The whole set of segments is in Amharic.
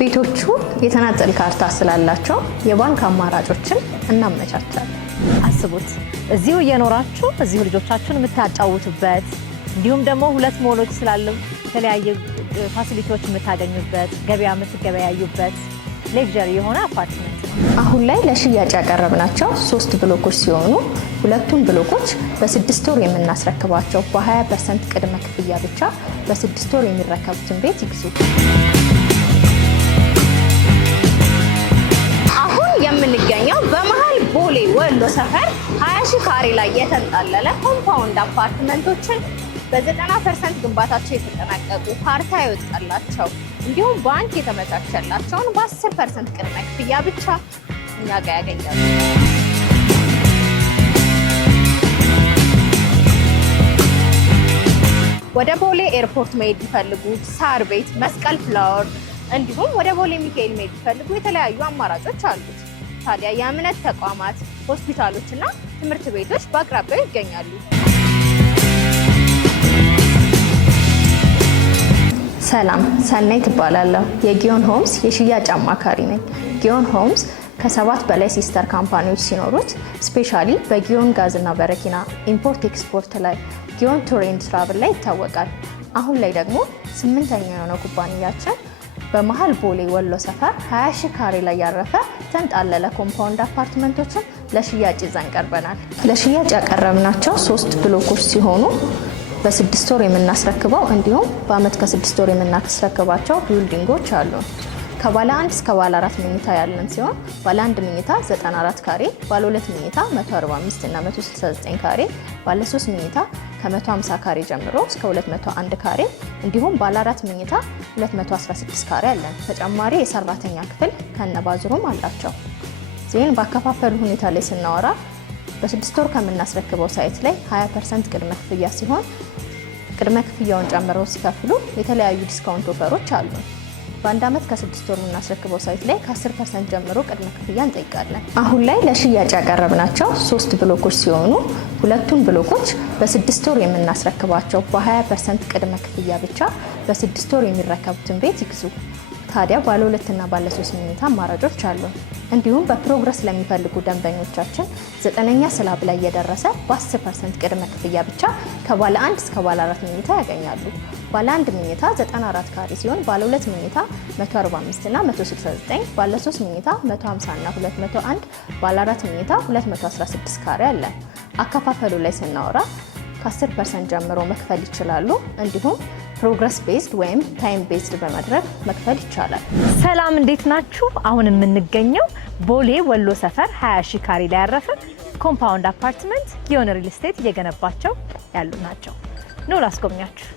ቤቶቹ የተናጠል ካርታ ስላላቸው የባንክ አማራጮችን እናመቻቻለን። አስቡት እዚሁ እየኖራችሁ እዚሁ ልጆቻችሁን የምታጫውቱበት እንዲሁም ደግሞ ሁለት ሞሎች ስላሉ የተለያየ ፋሲሊቲዎች የምታገኙበት ገበያ የምትገበያዩበት ሌክዠሪ የሆነ አፓርትመንት ነው። አሁን ላይ ለሽያጭ ያቀረብናቸው 3 ብሎኮች ሲሆኑ ሁለቱም ብሎኮች በ6 ወር የምናስረክባቸው በ20% ቅድመ ክፍያ ብቻ በ6 ወር የሚረከቡትን ቤት ይግዙ። አሁን የምንገኘው በመሃል ቦሌ ወሎ ሰፈር 20 ሺህ ካሬ ላይ የተንጣለለ ኮምፓውንድ አፓርትመንቶችን በ90% ግንባታቸው የተጠናቀቁ ካርታ ይወጣላቸው እንዲሁም ባንክ የተመቻቸላቸውን በ10% ቅድመ ክፍያ ብቻ እኛ ጋር ያገኛሉ። ወደ ቦሌ ኤርፖርት መሄድ ቢፈልጉ ሳር ቤት፣ መስቀል ፍላወር እንዲሁም ወደ ቦሌ ሚካኤል መሄድ ቢፈልጉ የተለያዩ አማራጮች አሉት። ታዲያ የእምነት ተቋማት፣ ሆስፒታሎችና ትምህርት ቤቶች በአቅራቢያው ይገኛሉ። ሰላም፣ ሰናይ ትባላለሁ። የጊዮን ሆምስ የሽያጭ አማካሪ ነኝ። ጊዮን ሆምስ ከ7 በላይ ሲስተር ካምፓኒዎች ሲኖሩት ስፔሻሊ በጊዮን ጋዝና በረኪና ኢምፖርት ኤክስፖርት ላይ ጊዮን ቱር ኤንድ ትራቭል ላይ ይታወቃል። አሁን ላይ ደግሞ 8ኛ የሆነው ኩባንያችን በመሃል ቦሌ ወሎ ሰፈር 20 ሺህ ካሬ ላይ ያረፈ ተንጣለለ ኮምፓውንድ አፓርትመንቶችን ለሽያጭ ይዘን ቀርበናል። ለሽያጭ ያቀረብናቸው 3 ብሎኮች ሲሆኑ በ6 ወር የምናስረክበው እንዲሁም በአመት ከ6 ወር የምናስረክባቸው ቢልዲንጎች አሉ። ከባለ 1 እስከ ባለ 4 መኝታ ያለን ሲሆን ባለ 1 መኝታ 94 ካሬ፣ ባለ 2 መኝታ 145 እና 169 ካሬ፣ ባለ 3 መኝታ ከ150 ካሬ ጀምሮ እስከ 201 ካሬ እንዲሁም ባለ 4 መኝታ 216 ካሬ አለን። ተጨማሪ የሰራተኛ ክፍል ከነባዝሩም አላቸው። ዜን ባከፋፈሉ ሁኔታ ላይ ስናወራ በ6 ወር ከምናስረክበው ሳይት ላይ 20% ቅድመ ክፍያ ሲሆን ቅድመ ክፍያውን ጨምረው ሲከፍሉ የተለያዩ ዲስካውንት ኦፈሮች አሉ። በአንድ አመት ከ6 ወር የምናስረክበው ሳይት ላይ ከ10% ጀምሮ ቅድመ ክፍያ እንጠይቃለን። አሁን ላይ ለሽያጭ ያቀረብናቸው 3 ብሎኮች ሲሆኑ ሁለቱም ብሎኮች በ6 ወር የምናስረክባቸው በ20% ቅድመ ክፍያ ብቻ በ6 ወር የሚረከቡትን ቤት ይግዙ። ታዲያ ባለ 2 እና ባለ 3 መኝታ አማራጮች አሉ። እንዲሁም በፕሮግረስ ለሚፈልጉ ደንበኞቻችን 9ኛ ስላብ ላይ የደረሰ በ10% ቅድመ ክፍያ ብቻ ከባለ 1 እስከ ባለ 4 መኝታ ያገኛሉ። ባለ 1 መኝታ 94 ካሬ ሲሆን ባለ 2 መኝታ 145 እና 169፣ ባለ 3 መኝታ 150 እና 201፣ ባለ 4 መኝታ 216 ካሬ አለ። አከፋፈሉ ላይ ስናወራ ከ10% ጀምሮ መክፈል ይችላሉ። እንዲሁም ፕሮግረስ ቤዝድ ወይም ታይም ቤዝድ በማድረግ መክፈል ይቻላል። ሰላም፣ እንዴት ናችሁ? አሁን የምንገኘው ቦሌ ወሎ ሰፈር 20 ሺህ ካሬ ላይ ያረፈ ኮምፓውንድ አፓርትመንት ጊዮን ሪል ስቴት እየገነባቸው ያሉ ናቸው። ኑ ላስጎብኛችሁ።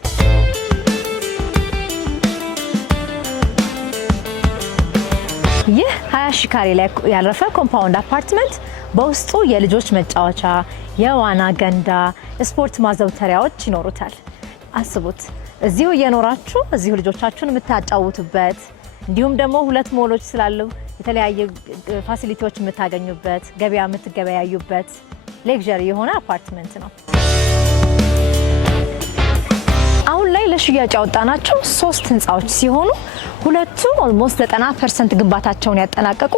ይህ 20 ሺህ ካሬ ላይ ያረፈ ኮምፓውንድ አፓርትመንት በውስጡ የልጆች መጫወቻ፣ የዋና ገንዳ፣ ስፖርት ማዘውተሪያዎች ይኖሩታል። አስቡት እዚሁ እየኖራችሁ እዚሁ ልጆቻችሁን የምታጫውቱበት እንዲሁም ደግሞ ሁለት ሞሎች ስላሉ የተለያየ ፋሲሊቲዎች የምታገኙበት ገበያ የምትገበያዩበት ሌክዠሪ የሆነ አፓርትመንት ነው። አሁን ላይ ለሽያጭ ያወጣናቸው 3 ህንፃዎች ሲሆኑ ሁለቱ ኦልሞስት 90% ግንባታቸውን ያጠናቀቁ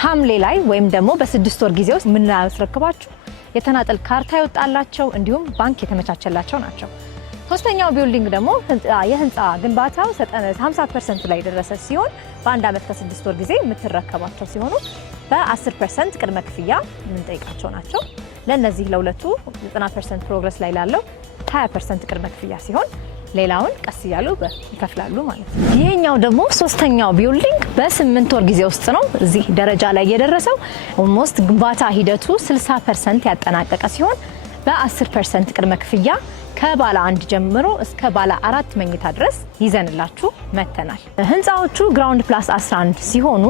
ሐምሌ ላይ ወይም ደግሞ በ6 ወር ጊዜ ውስጥ የምናስረክባቸው የተናጠል ካርታ ይወጣላቸው እንዲሁም ባንክ የተመቻቸላቸው ናቸው። ሶስተኛው ቢልዲንግ ደግሞ የህንፃ ግንባታው 50% ላይ የደረሰ ሲሆን በአንድ አመት ከ6 ወር ጊዜ የምትረከባቸው ሲሆኑ በ10% ቅድመ ክፍያ የምንጠይቃቸው ናቸው። ለነዚህ ለሁለቱ 90% ፕሮግረስ ላይ ላለው 20% ቅድመ ክፍያ ሲሆን ሌላውን ቀስ እያሉ ይከፍላሉ ማለት ነው። ይሄኛው ደግሞ ሶስተኛው ቢልዲንግ በ8 ወር ጊዜ ውስጥ ነው እዚህ ደረጃ ላይ የደረሰው። ኦልሞስት ግንባታ ሂደቱ 60% ያጠናቀቀ ሲሆን በ10% ቅድመ ክፍያ ከባለ 1 ጀምሮ እስከ ባለ 4 መኝታ ድረስ ይዘንላችሁ መተናል። ህንፃዎቹ ግራውንድ ፕላስ 11 ሲሆኑ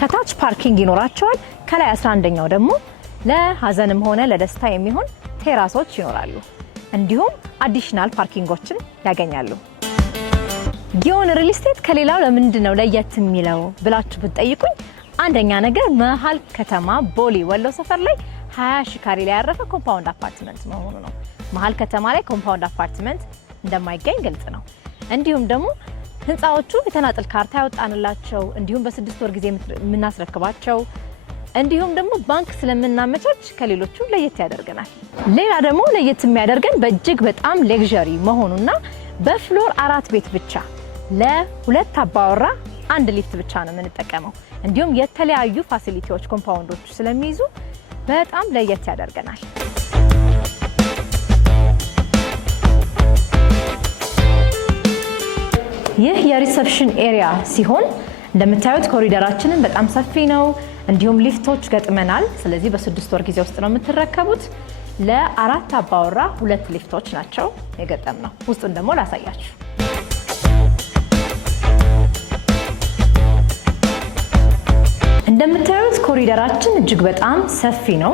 ከታች ፓርኪንግ ይኖራቸዋል። ከላይ 11ኛው ደግሞ ለሀዘንም ሆነ ለደስታ የሚሆን ቴራሶች ይኖራሉ። እንዲሁም አዲሽናል ፓርኪንጎችን ያገኛሉ። ጊዮን ሪል ስቴት ከሌላው ለምንድነው ለየት የሚለው ብላችሁ ብትጠይቁኝ አንደኛ ነገር መሃል ከተማ ቦሌ ወሎ ሰፈር ላይ 20 ሺህ ካሬ ላይ ያረፈ ኮምፓውንድ አፓርትመንት መሆኑ ነው። መሃል ከተማ ላይ ኮምፓውንድ አፓርትመንት እንደማይገኝ ግልጽ ነው። እንዲሁም ደግሞ ህንፃዎቹ የተናጠል ካርታ ያወጣንላቸው እንዲሁም በ6 ወር ጊዜ የምናስረክባቸው እንዲሁም ደግሞ ባንክ ስለምናመቻች ከሌሎቹ ለየት ያደርገናል። ሌላ ደግሞ ለየት የሚያደርገን በእጅግ በጣም ሌክዠሪ መሆኑና በፍሎር 4 ቤት ብቻ ለ2 አባወራ 1 ሊፍት ብቻ ነው የምንጠቀመው። እንዲሁም የተለያዩ ፋሲሊቲዎች ኮምፓውንዶች ስለሚይዙ በጣም ለየት ያደርገናል። ይህ የሪሴፕሽን ኤሪያ ሲሆን እንደምታዩት ኮሪደራችንን በጣም ሰፊ ነው። እንዲሁም ሊፍቶች ገጥመናል። ስለዚህ በ6 ወር ጊዜ ውስጥ ነው የምትረከቡት። ለ4 አባወራ 2 ሊፍቶች ናቸው የገጠምነው። ውስጡን ደግሞ ላሳያችሁ። እንደምታዩት ኮሪደራችን እጅግ በጣም ሰፊ ነው።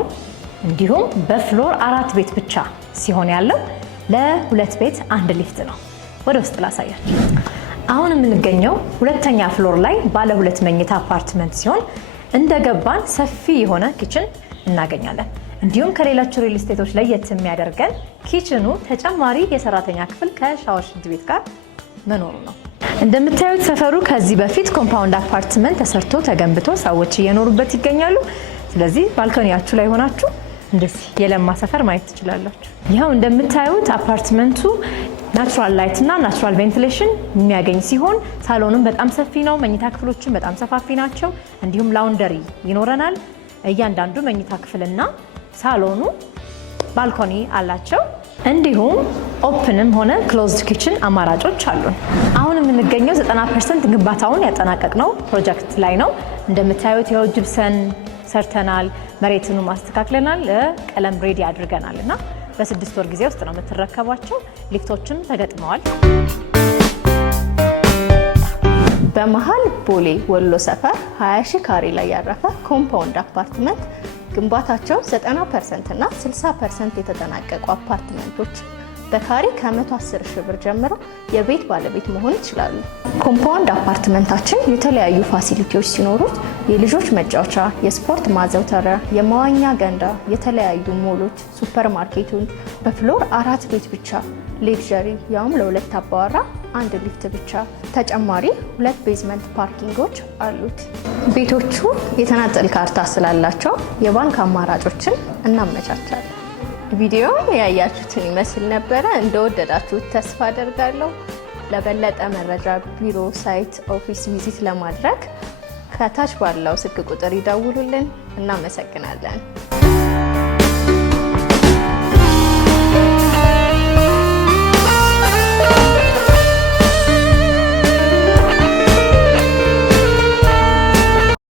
እንዲሁም በፍሎር 4 ቤት ብቻ ሲሆን ያለው ለ2 ቤት 1 ሊፍት ነው። ወደ ውስጥ ላሳያችሁ። አሁን የምንገኘው 2ኛ ፍሎር ላይ ባለ 2 መኝታ አፓርትመንት ሲሆን እንደገባን ሰፊ የሆነ ኪችን እናገኛለን። እንዲሁም ከሌሎች ሪል ስቴቶች ለየት የሚያደርገን ኪችኑ ተጨማሪ የሰራተኛ ክፍል ከሻወር ሽንት ቤት ጋር መኖሩ ነው። እንደምታዩት ሰፈሩ ከዚህ በፊት ኮምፓውንድ አፓርትመንት ተሰርቶ ተገንብቶ ሰዎች እየኖሩበት ይገኛሉ። ስለዚህ ባልኮኒያችሁ ላይ ሆናችሁ እንደዚህ የለማ ሰፈር ማየት ትችላላችሁ። ይኸው እንደምታዩት አፓርትመንቱ ናቹራል ላይት እና ናቹራል ቬንቲሌሽን የሚያገኝ ሲሆን ሳሎኑም በጣም ሰፊ ነው። መኝታ ክፍሎችን በጣም ሰፋፊ ናቸው። እንዲሁም ላውንደሪ ይኖረናል። እያንዳንዱ መኝታ ክፍልና ሳሎኑ ባልኮኒ አላቸው። እንዲሁም ኦፕንም ሆነ ክሎዝድ ኪችን አማራጮች አሉን። አሁን የምንገኘው 90% ግንባታውን ያጠናቀቅነው ፕሮጀክት ላይ ነው። እንደምታዩት ይኸው ጅብሰን ሰርተናል፣ መሬቱን ማስተካክለናል፣ ቀለም ሬዲ አድርገናል እና በ6 ወር ጊዜ ውስጥ ነው የምትረከቧቸው። ሊፍቶችን ተገጥመዋል። በመሃል ቦሌ ወሎ ሰፈር 20 ሺህ ካሬ ላይ ያረፈ ኮምፓውንድ አፓርትመንት ግንባታቸው 90% እና 60% የተጠናቀቁ አፓርትመንቶች በካሬ ከ110 ሺህ ብር ጀምሮ የቤት ባለቤት መሆን ይችላሉ። ኮምፓውንድ አፓርትመንታችን የተለያዩ ፋሲሊቲዎች ሲኖሩት የልጆች መጫወቻ፣ የስፖርት ማዘውተሪያ፣ የመዋኛ ገንዳ፣ የተለያዩ ሞሎች፣ ሱፐርማርኬቱን በፍሎር 4 ቤት ብቻ ሌክዠሪ ያውም ለ2 አባወራ 1 ሊፍት ብቻ ተጨማሪ 2 ቤዝመንት ፓርኪንጎች አሉት። ቤቶቹ የተናጠል ካርታ ስላላቸው የባንክ አማራጮችን እናመቻቻለን። ቪዲዮ ያያችሁትን ይመስል ነበረ። እንደወደዳችሁት ተስፋ አደርጋለሁ። ለበለጠ መረጃ ቢሮ፣ ሳይት፣ ኦፊስ ቪዚት ለማድረግ ከታች ባለው ስልክ ቁጥር ይደውሉልን። እናመሰግናለን።